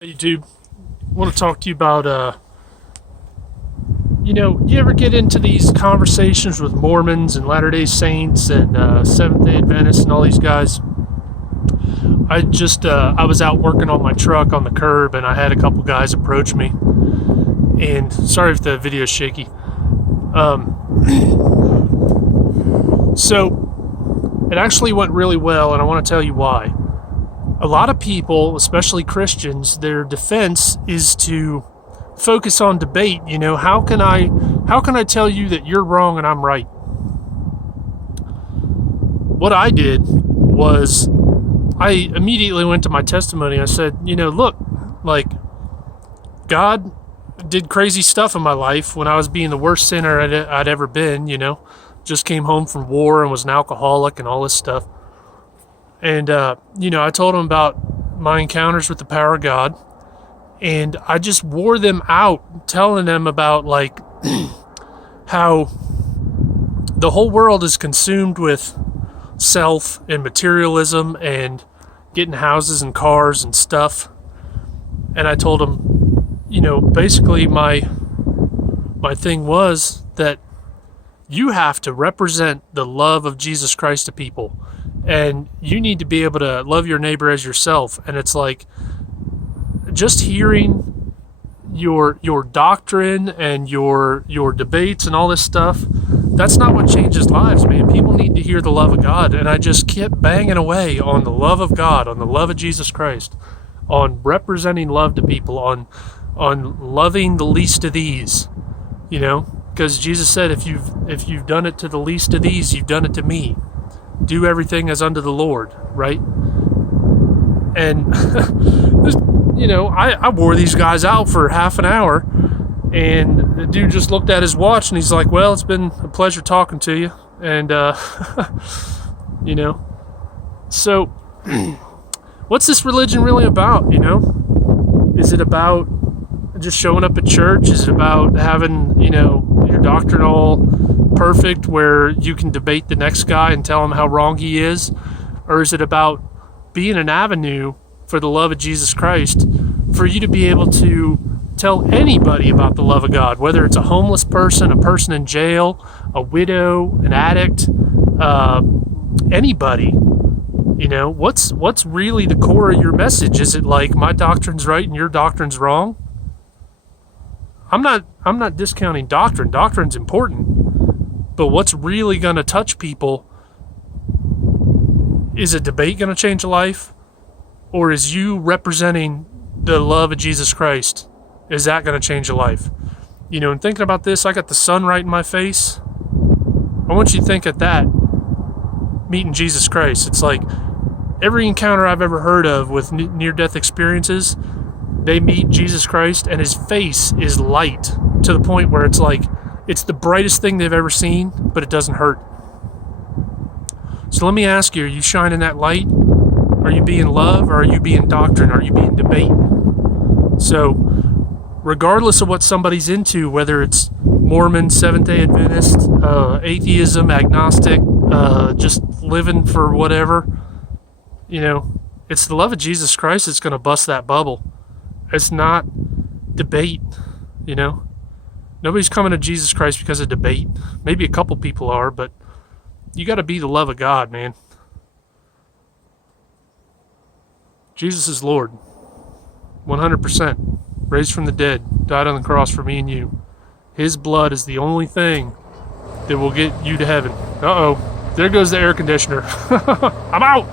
YouTube. I want to talk to you about, you ever get into these conversations with Mormons and Latter-day Saints and Seventh-day Adventists and all these guys? I was out working on my truck on the curb, and I had a couple guys approach me. And sorry if the video's shaky. So it actually went really well, and I want to tell you why. A lot of people, especially Christians, their defense is to focus on debate. How can I tell you that you're wrong and I'm right? What I did was I immediately went to my testimony. I said, look, God did crazy stuff in my life when I was being the worst sinner I'd ever been, just came home from war and was an alcoholic and all this stuff. And, I told them about my encounters with the power of God, and I just wore them out, telling them about, how the whole world is consumed with self and materialism and getting houses and cars and stuff. And I told them, basically my thing was that you have to represent the love of Jesus Christ to people. And you need to be able to love your neighbor as yourself. And it's like, just hearing your doctrine and your debates and all this stuff, that's not what changes lives, man. People need to hear the love of God. And I just kept banging away on the love of God, on the love of Jesus Christ, on representing love to people, on loving the least of these, because Jesus said, if you've done it to the least of these, you've done it to me. Do everything as unto the Lord, right? And, I wore these guys out for half an hour, and the dude just looked at his watch, and he's like, well, it's been a pleasure talking to you. And, so what's this religion really about, Is it about just showing up at church? Is it about having, your doctrine all perfect where you can debate the next guy and tell him how wrong he is? Or is it about being an avenue for the love of Jesus Christ, for you to be able to tell anybody about the love of God, whether it's a homeless person, a person in jail, a widow, an addict, anybody? What's really the core of your message? Is it like my doctrine's right and your doctrine's wrong? I'm not discounting doctrine. Doctrine's important. But what's really going to touch people? Is a debate going to change a life? Or is you representing the love of Jesus Christ? Is that going to change a life? And thinking about this, I got the sun right in my face. I want you to think at that, meeting Jesus Christ. It's like every encounter I've ever heard of with near-death experiences, they meet Jesus Christ and his face is light to the point where it's like, it's the brightest thing they've ever seen, but it doesn't hurt. So let me ask you, are you shining that light? Are you being love, or are you being doctrine? Are you being debate? So regardless of what somebody's into, whether it's Mormon, Seventh-day Adventist, atheism, agnostic, just living for whatever, it's the love of Jesus Christ that's going to bust that bubble. It's not debate, Nobody's coming to Jesus Christ because of debate. Maybe a couple people are, but you got to be the love of God, man. Jesus is Lord. 100%. Raised from the dead. Died on the cross for me and you. His blood is the only thing that will get you to heaven. Uh-oh. There goes the air conditioner. I'm out.